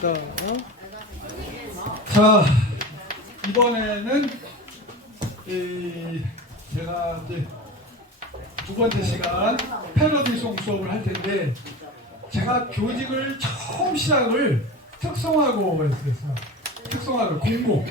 자, 자 이번에는 이 제가 이제 두 번째 시간 패러디송 수업을 할 텐데 제가 교직을 처음 시작을 특성화고 했어요. 특성화를 공고.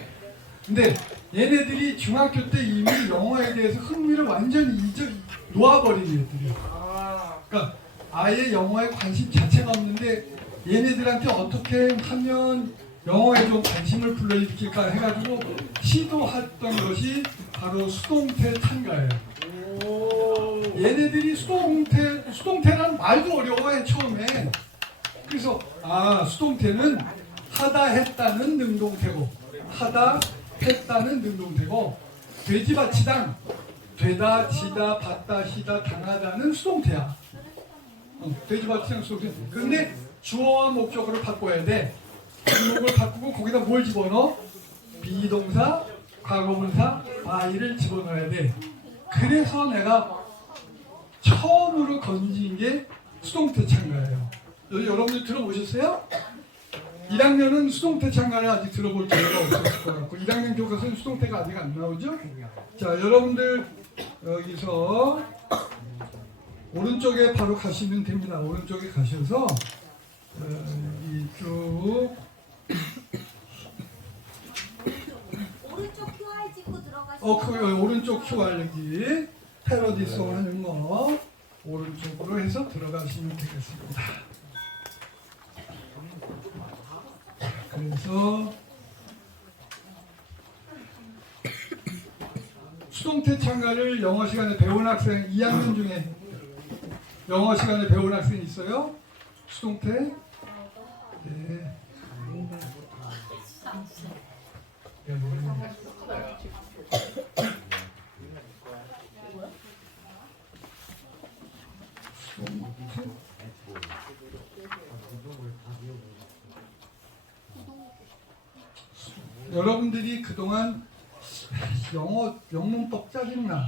근데 얘네들이 중학교 때 이미 영어에 대해서 흥미를 완전히 잊어 놓아버린 애들이에요. 그러니까 아예 영어에 관심 자체가 없는데 얘네들한테 어떻게 하면 영어에 좀 관심을 불러일으킬까 해가지고 시도했던 것이 바로 수동태 참가예요. 얘네들이 수동태 수동태라는 말도 어려워해 처음에. 그래서 아 수동태는 하다 했다는 능동태고 하다 했다는 능동태고 돼지밭이당 되다 지다 받다 희다 당하다는 수동태야. 어, 돼지밭이당 수동태. 근데 주어와 목적어를 바꿔야 돼. 주목을 바꾸고 거기다 뭘 집어넣어? 비동사, 과거분사, 아이를 집어넣어야 돼. 그래서 내가 처음으로 건진 게 수동태 참가예요. 여기 여러분들 들어보셨어요? 1학년은 수동태 참가를 아직 들어볼 기회가 없었을 것 같고 1학년 교과서는 수동태가 아직 안 나오죠? 자 여러분들 여기서 오른쪽에 바로 가시면 됩니다. 오른쪽에 가셔서 어, 이쭉 오른쪽 QR 찍고 들어가시면 어, 그 오른쪽 QR 여기 패러디 송 하는 거 오른쪽으로 해서 들어가시면 되겠습니다. 그래서 수동태 참가를 영어 시간에 배운 학생 2학년 중에 영어 시간에 배운 학생 있어요? 수동태? 네. 네. 여러분들이 그동안 영어 영문법 짜증나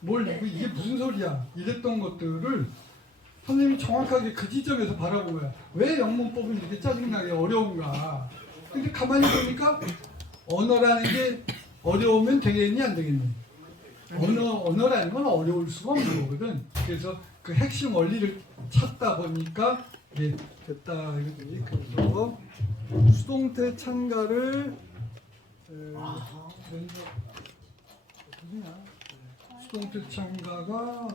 뭘 이게 무슨 소리야 이랬던 것들을 선생님이 정확하게 그 지점에서 거야. 왜 영문법은 이렇게 짜증나게 어려운가. 근데 가만히 보니까 언어라는 게 어려우면 되겠니 안 되겠니? 언어 언어라는 건 어려울 수가 없는 거거든. 그래서 그 핵심 원리를 찾다 보니까 예 됐다. 그래서 수동태 참가를? 수동태 참가가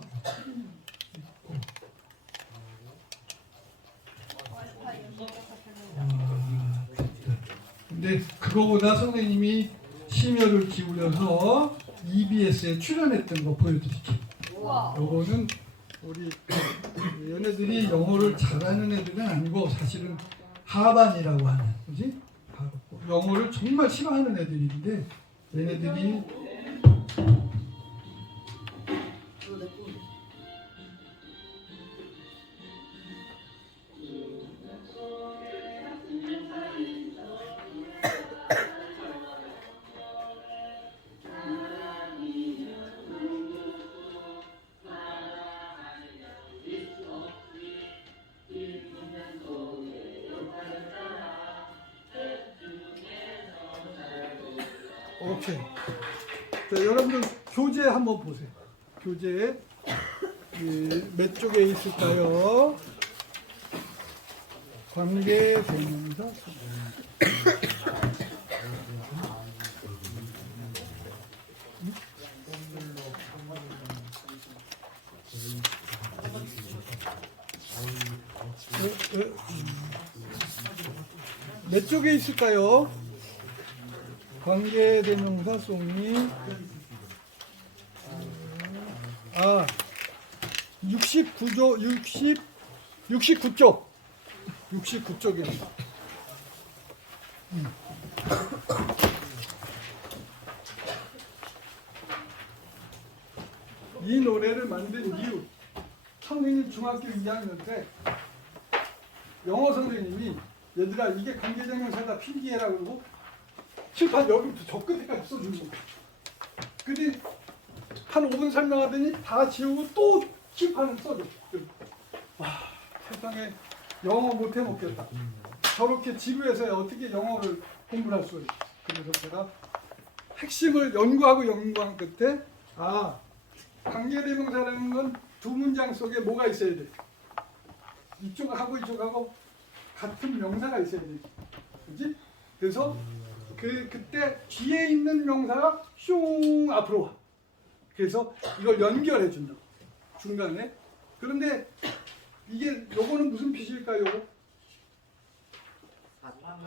있고 아, 됐다. 근데 그거보다 선생님이 심혈을 기울여서 EBS에 출연했던 거 보여드릴게요. 요거는 우리 얘네들이 영어를 잘하는 애들은 아니고 사실은 하반이라고 하는 그지? 영어를 정말 싫어하는 애들인데 얘네들이 교재 이, 몇 쪽에 있을까요? 관계 대명사 에, 에, 몇 쪽에 있을까요? 관계대명사 송이 아 69조 60 69쪽 69쪽입니다. 음. 이 노래를 만든 이유 선생님 중학교 2학년 때 영어 선생님이 얘들아 이게 관계대명사다 필기해라 그러고 칠판 여기부터 저 끝에까지 써준 거야. 근데 한 5분 설명하더니 다 지우고 또 칠판을 써줘. 와, 세상에 영어 못 해 먹겠다. 저렇게 지루해서 어떻게 영어를 공부를 할 수가 있어요. 그래서 제가 핵심을 연구하고 연구한 끝에 아 관계대명사라는 건 두 문장 속에 뭐가 있어야 돼. 이쪽하고 이쪽하고 같은 명사가 있어야 돼. 그지? 그래서 그 그때 뒤에 있는 명사가 슝 앞으로 와. 그래서 이걸 연결해 준다. 중간에. 그런데 이게 요거는 무슨 빛일까요?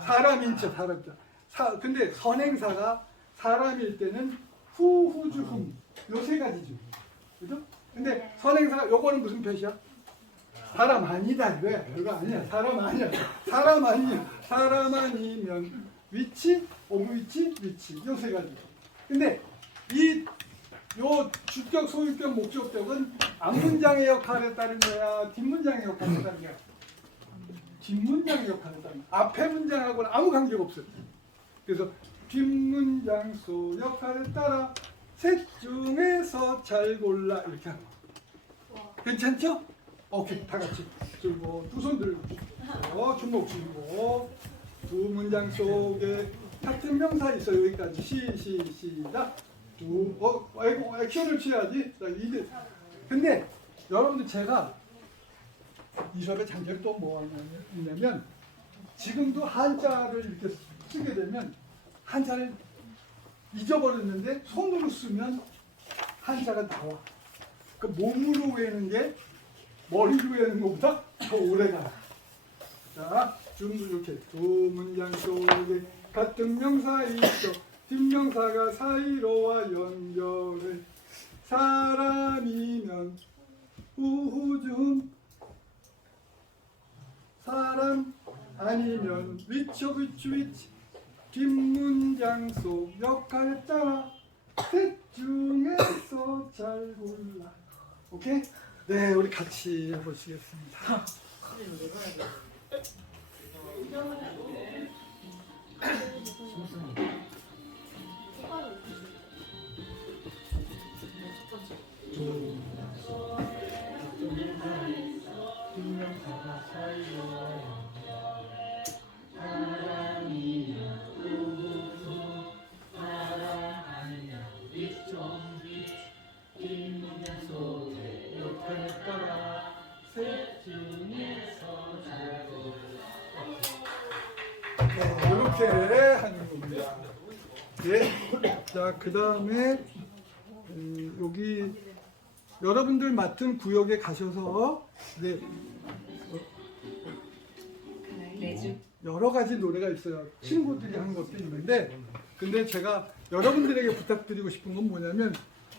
사람 인체 사람자. 사 근데 선행사가 사람일 때는 후후주흠 요 세 가지죠. 그죠? 근데 선행사 요거는 무슨 표시야? 사람 아니다 이거야. 별거 아니야. 사람 아니야. 사람 아니야. 사람 아니면 위치, 오브 위치, 위치 요 세 가지. 근데 이 요 주격, 소유격, 목적격은 앞문장의 역할에 따른 거야, 뒷문장의 역할에 따른 거야. 뒷문장의 역할에 따른 거야. 앞에 문장하고는 아무 관계가 없어요. 그래서 뒷문장 소 역할에 따라 셋 중에서 잘 골라 이렇게 하는 거. 괜찮죠? 오케이 다 같이 들고 두 손 들고 어, 주먹 쥐고 두 문장 속에 같은 명사 있어요 여기까지 시 시 시작 두어 아이고 액션을 취해야지 자 이제 근데 여러분들 제가 이 수업의 장점이 또 뭐가 있냐면 지금도 한자를 이렇게 쓰게 되면 한자를 잊어버렸는데 손으로 쓰면 한자가 나와. 그 몸으로 외우는 게 머리로 외우는 것보다 더 오래 가. 자, 준도 이렇게 두 문장 속에 같은 명사 있어 뒷명사가 사이로와 연결해 사람이면 우후줌 사람 아니면 위쳐 위치 위치 뒷문장 속 역할에 따라 셋 중에서 잘 골라 오케이? 네 우리 같이 해보시겠습니다 잘 네, 이렇게 하는 겁니다. 예. 자, 그 다음에 음, 여기 여러분들 맡은 구역에 가셔서 이제 여러 가지 노래가 있어요. 친구들이 한 것도 있는데, 근데 제가 여러분들에게 부탁드리고 싶은 건 뭐냐면,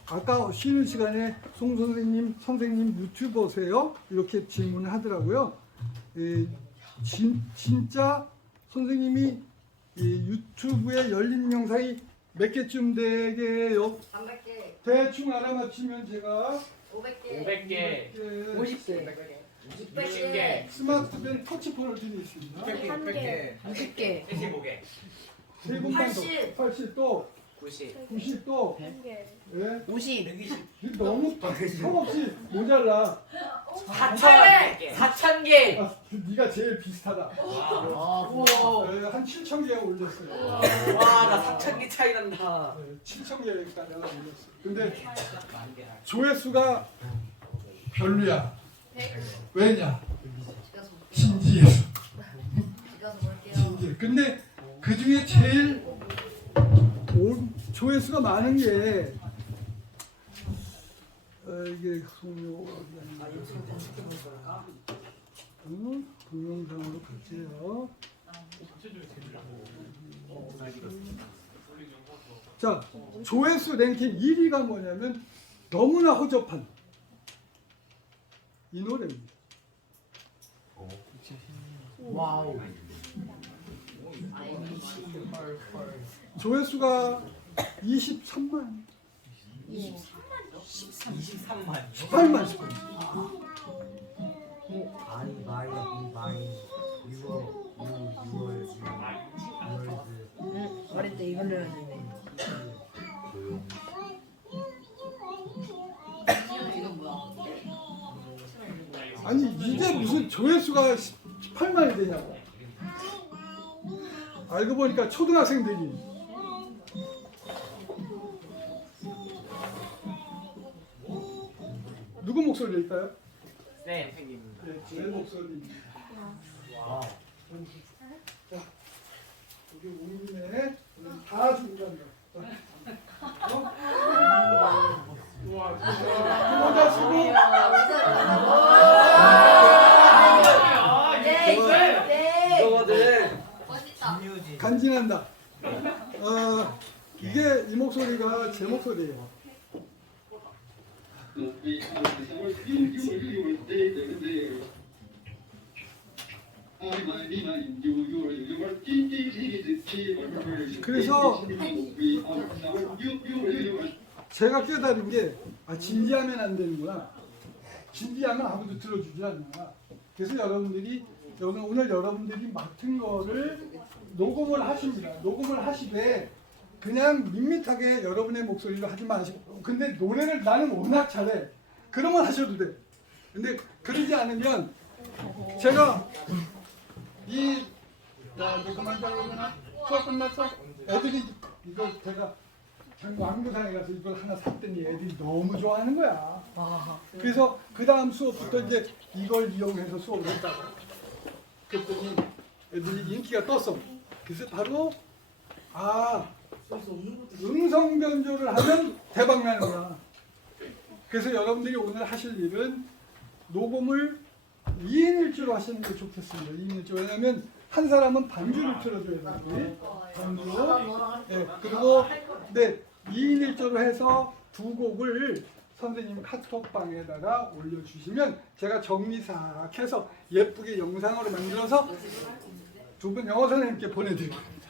아까 쉬는 시간에 송 선생님, 선생님 유튜버세요? 이렇게 질문을 하더라고요. 예, 진, 진짜 선생님이 이 유튜브에 열린 영상이 몇 개쯤 되게요? 300개, 대충 알아맞히면 제가 500개, 500개, 예, 50개, 60개, 스마트폰 터치폰을 드리겠습니다. 100개, 50개, 75개, 세 분만 80. 80 또, 90, 90 또, 예. 50, 120, 너무 턱없이 모자라. 4,000 개, 4,000개. 아, 네가 제일 비슷하다. 와, 네, 한 7천 개 올렸어요. 나 4,000개 차이 난다. 네, 7천 개까지 내가 올렸어요. 근데 조회수가 별로야. 왜냐? 찍어서 볼게요. 진지해서. 찍어서 볼게요. 진지해. 근데 그 중에 제일 오- 조회수가 많은 게 어, 이게 송요 어, 동영상으로 갈게요. 자, 조회수 랭킹 1위가 뭐냐면 너무나 허접한 이 노래입니다. 와우. 조회수가 23만, 23만. 18만, 18만. I buy, we buy, you you, you are, you 응, 어릴 때 이걸 넣었는데. 이건 뭐야? 아니 이게 무슨 조회수가 18만이 되냐고. 알고 보니까 초등학생들이 누구 목소리일까요? 네, 팩입니다. 네, 제 목소리. 와. 자, 우리 우리네 다 준비한다. 어? 와, 진짜 네, 네. 멋있다. 간지난다. 어, 이게 이 목소리가 제 목소리예요. 그래서 제가 깨달은 게 아, 진지하면 안 되는구나. 진지하면 아무도 들어주지 않는구나. 그래서 여러분들이 오늘, 오늘 여러분들이 맡은 거를 녹음을 하십니다. 녹음을 하시되 그냥 밋밋하게 여러분의 목소리로 하지 마시고 근데 노래를 나는 워낙 잘해. 그러면 하셔도 돼. 근데 그러지 않으면 제가 이 야, 너 그만 자르구나. 수업 끝났어? 애들이 이거 제가 장 왕교상에 가서 이걸 하나 샀더니 애들이 너무 좋아하는 거야. 그래서 그 다음 수업부터 이제 이걸 이용해서 수업을 했다고. 그랬더니 애들이 인기가 떴어. 그래서 바로 아 음성 변조를 하면 대박 나는 거야. 그래서 여러분들이 오늘 하실 일은 녹음을 2인 1조로 하시는 게 좋겠습니다. 2인 1조. 왜냐면 한 사람은 반주를 틀어줘야 되는데 반주. 네, 그리고 네, 2인 1조로 해서 두 곡을 선생님 카톡방에다가 올려주시면 제가 정리 싹 해서 예쁘게 영상으로 만들어서 두 분 영어 선생님께 보내드릴 겁니다.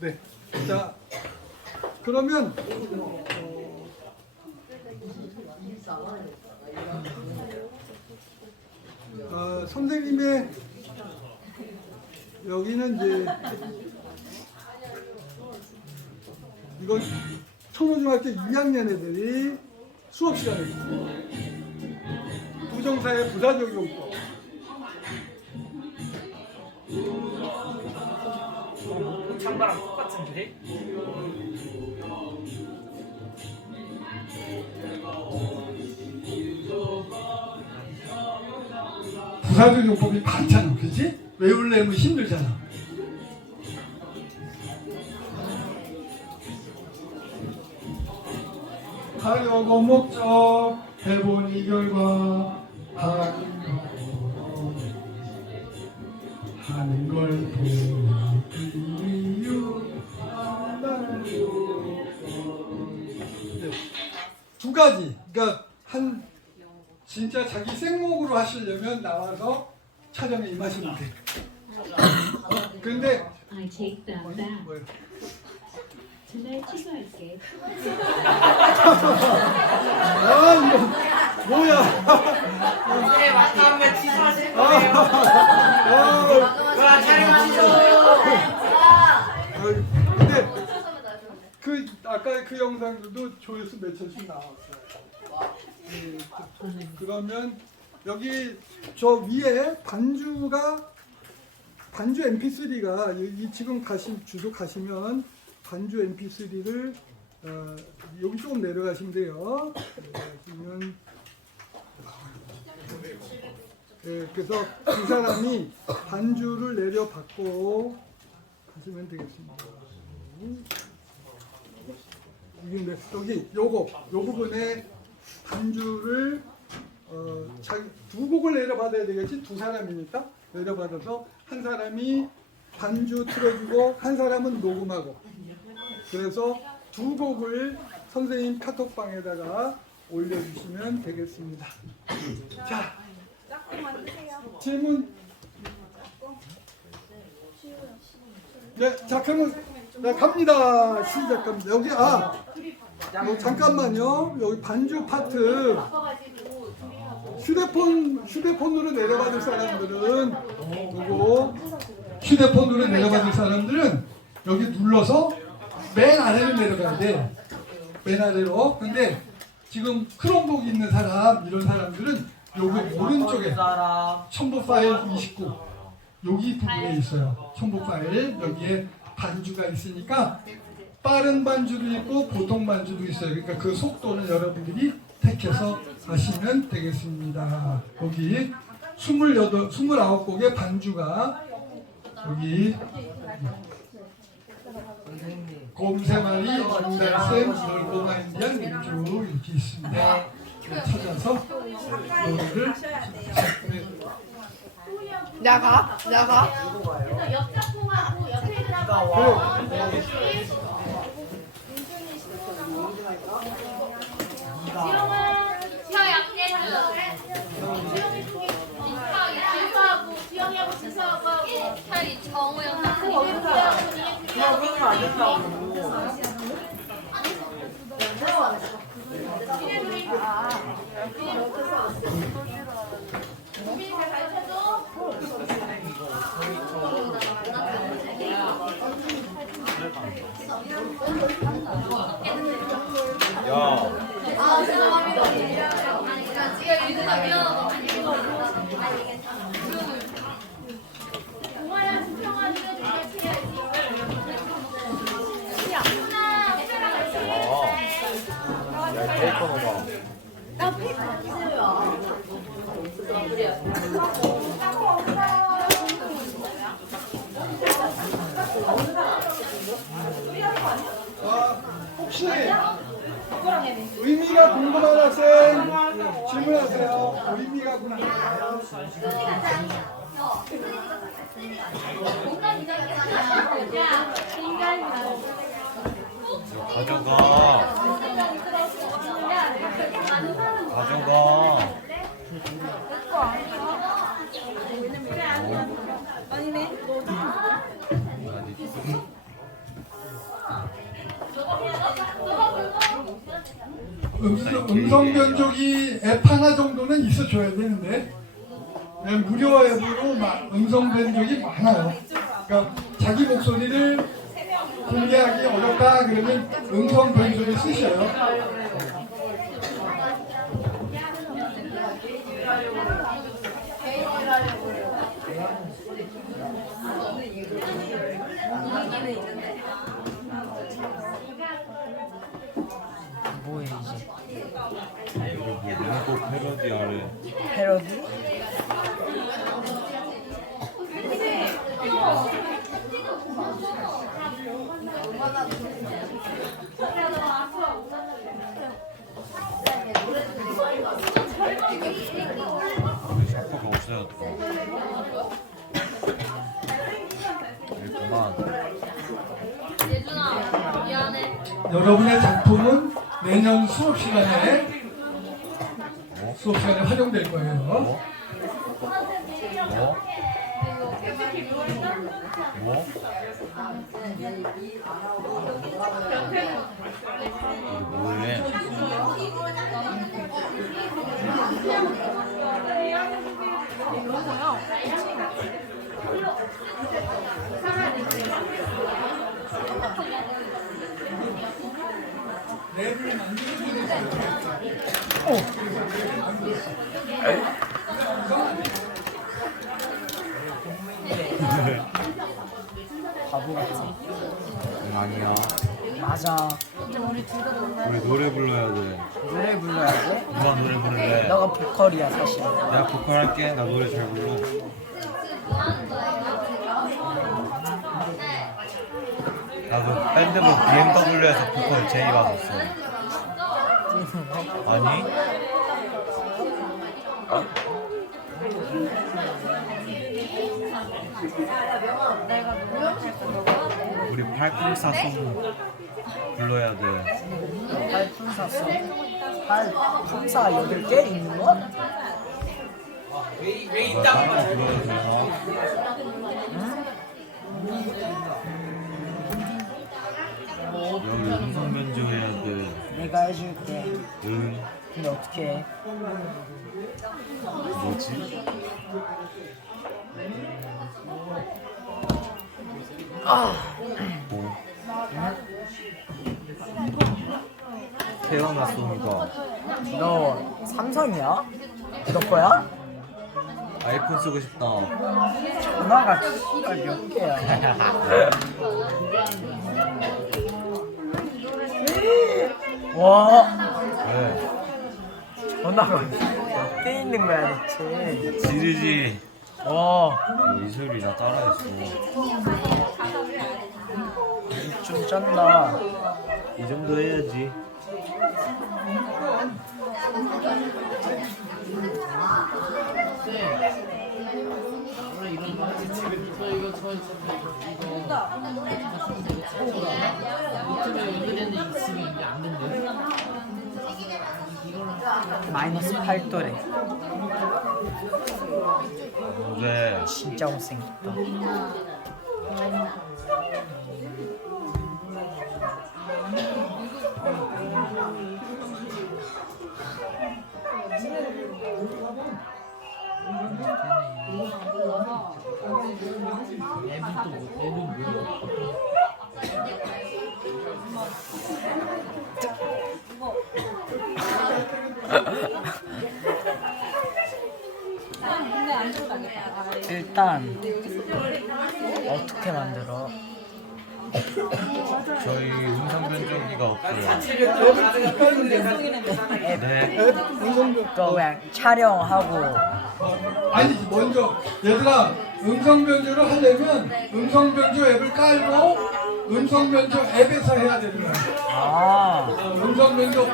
네. 자, 그러면 어, 어, 선생님의 여기는 이제 이건 초등중학교 2학년 애들이 수업 시간에 부정사의 부사적용법 같은데? 부사적 용법이 많잖아, 그렇지? 외우려면 힘들잖아. 하려고 목적 이 결과 하는 걸 보는 두 가지 그러니까 한 진짜 자기 생목으로 하시려면 나와서 촬영에 임하시면 돼. 어, 근데 I take that back. 뭐예요? Tonight 취소할게. 아 이거 뭐야? 네, 맞다면 취소하실 거예요. 아, 와, 촬영 취소. 아, 근데 그 아까 그 영상들도 조회수 몇 천씩 나왔어요. 예, 그- 그러면 여기 저 위에 반주가 반주 MP3가 이 지금 가신 주소 가시면 반주 MP3를 어, 여기 조금 내려가시면 돼요. 예, 그래서 그 사람이 반주를 내려받고 하시면 되겠습니다. 이게 몇- 여기 요거 요 부분에 반주를 어, 자기 두 곡을 내려받아야 되겠지 두 사람이니까 내려받아서 한 사람이 반주 틀어주고 한 사람은 녹음하고 그래서 두 곡을 선생님 카톡방에다가 올려주시면 되겠습니다. 자 질문 네, 자 그러면 네, 갑니다. 시작합니다. 여기 아 어, 잠깐만요. 여기 반주 파트 휴대폰 휴대폰으로 내려받을 사람들은 요거 휴대폰으로 내려받을 사람들은 여기 눌러서 맨 아래로 내려가야 돼. 맨 아래로. 근데 지금 크롬북 있는 사람 이런 사람들은 여기 오른쪽에. 첨부 파일 29 여기 부분에 있어요. 첨부 파일 여기에 반주가 있으니까 빠른 반주도 있고 보통 반주도 있어요. 그러니까 그 속도는 여러분들이 택해서 하시면 되겠습니다. 거기 28, 29곡의 반주가 여기 곰새마리, 중달샘, 넓고가 인디안 이렇게 이렇게 있습니다. 찾아서 노래를 나가 나가 그래서 옆 작품하고 옆에 지영은 지영 약계는 지영이 속이 지수하고 지영이하고 지수하고 하고 차이 정우영 가르쳐줘 아 죄송합니다 지금 읽으다 미안하다 나 페이커 없어요 아, 혹시 의미가 궁금한 학생 질문하세요. 의미가 궁금해요. 가져가. 가져가. 음성, 음성 변조기 앱 하나 정도는 있어줘야 되는데 네, 무료 앱으로 마- 음성 변조기 많아요. 그러니까 자기 목소리를 공개하기 어렵다 그러면 음성 변조를 쓰셔요. 뭐해 이제 이거 뭐 문고 패러디 아래. 패러디? 그만. 예준아 미안해 여러분의 작품은 내년 수업 시간에 수업 시간에 활용될 거예요. 뭐? 뭐? 이거 뭐해? 바보 같아 아니야. 맞아 우리 노래 불러야 돼. 노래 불러야 돼? 누가 노래 부를래? 너가 보컬이야 사실 내가 보컬 할게. 나 노래 잘 불러. 나도 밴드부 BMW에서 보컬 제의 받았어. 아니? 우리 팔꿈사 송 불러야 돼. 팔품사 써 팔품사 여덟 개 있는 거? 불러도 되나? 여기 음성 변조해야 돼. 내가 해줄게 응. 근데 어떻게 해? 뭐지? 뭐? 태어났습니다. 너 삼성이야? 너 거야? 아이폰 쓰고 싶다. 전화가 진짜 몇 개야. 와, 왜? 전화가 꽤 있는 거야 대체. 지르지. 와, 이 소리 나 따라했어. 좀 쩐다. 이 정도 해야지. 마이너스 8도래. 왜? 진짜 못생겼다. 일단 어떻게 만들어? 저희 음성 변조기가 없고요. 앱 네. 그냥 촬영하고 아니 먼저 얘들아 음성 변조를 하려면 음성 변조 앱을 깔고 음성 변조 앱에서 해야 되는 거야. 아 음성 변조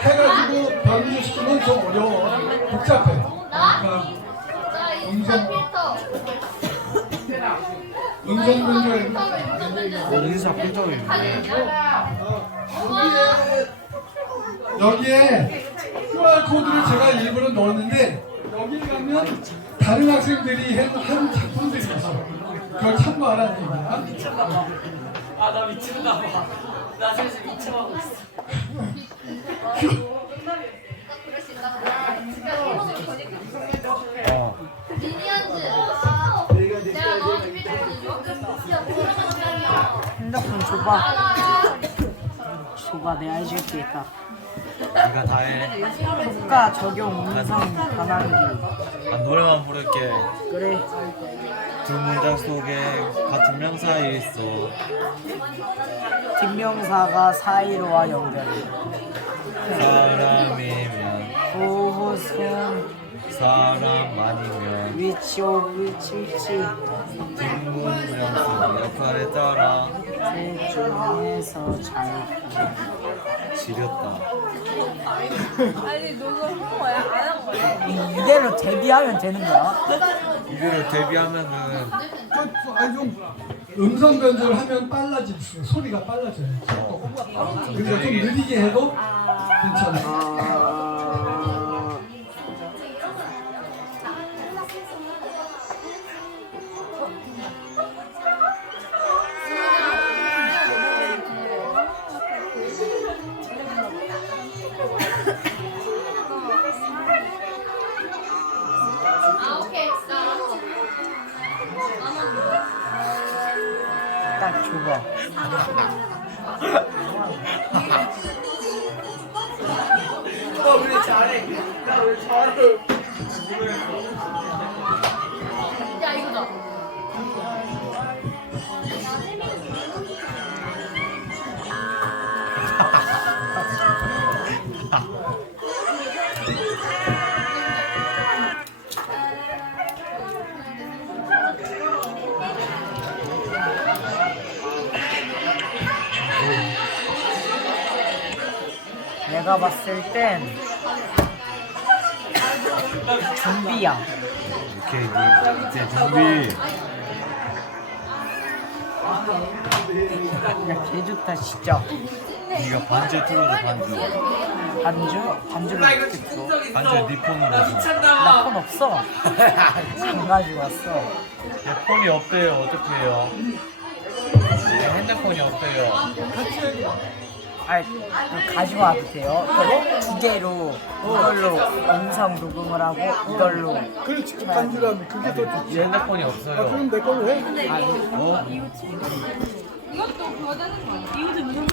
해가지고 변조 시키면 좀 어려워 복잡해. 그러니까 음성. 음성 변조 앱을 어, 인사. 여기에 여기에 QR 코드를 제가 일부러 넣었는데 여기 가면 다른 학생들이 한, 한 작품들이 있어. 그걸 참고하라는 얘기야. 아, 나 미친다 봐. 나 사실 미쳐하고 있어. 핸드폰 줘봐 줘봐 내가 해줄게 딱 네가 다 해. 국가 적용 음성 변환기 아, 노래만 부를게. 그래 두 문장 속에 같은 명사에 있어. 뒷명사가 사이로와 연결해 사람이면 후후순 사람 아니면 위치 오브 위치 위치 뒷문장수 역할에 따라 셋 중에서 잘 지렸다. 이대로 데뷔하면 되는 거야? 이대로 데뷔하면은 아니 좀 음성 변조를 하면 빨라질수록 소리가 빨라져요. 그러니까 좀 느리게 해도 괜찮아. 아, 好好 내가 봤을 땐 좀비야 오케이 이제 준비. 야 개 좋다 진짜 네가 반주 틀어줘 반주. 반주? 이거 어떻게 줘? 반주 네 폰으로 나 줘. 미쳤나 나 봐. 폰 없어 안 가지고 왔어 내 폰이 없대요. 어떻게 해요? 내 핸드폰이 없대요. 아이 그 가지고 와도 돼요? 그 기계로 이걸로 음성 녹음을 하고 이걸로 그렇지 반주라면 그게 더 좋지. 이 핸드폰이 없어요. 그럼 내 걸로 해. 아니 어? 이것도 그거 되는 거 아니야? 이것도 무슨